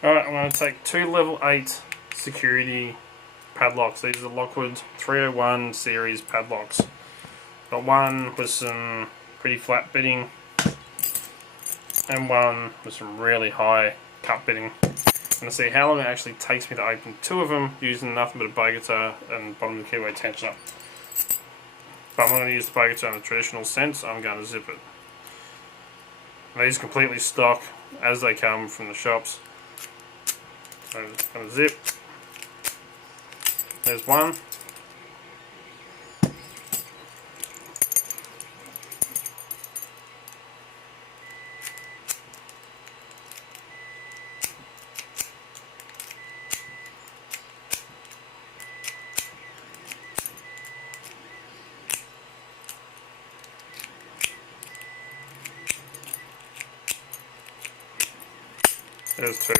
Alright, I'm going to take 2 level 8 security padlocks. These are Lockwood 301 series padlocks. Got one with some pretty flat bitting and one with some really high cut bitting. I'm going to see how long it actually takes me to open 2 of them using nothing but a bow guitar and bottom of the keyway tensioner. But I'm not going to use the bow guitar in the traditional sense, I'm going to zip it. These are completely stock as they come from the shops. So I'm just going to zip. There's one. There's 2.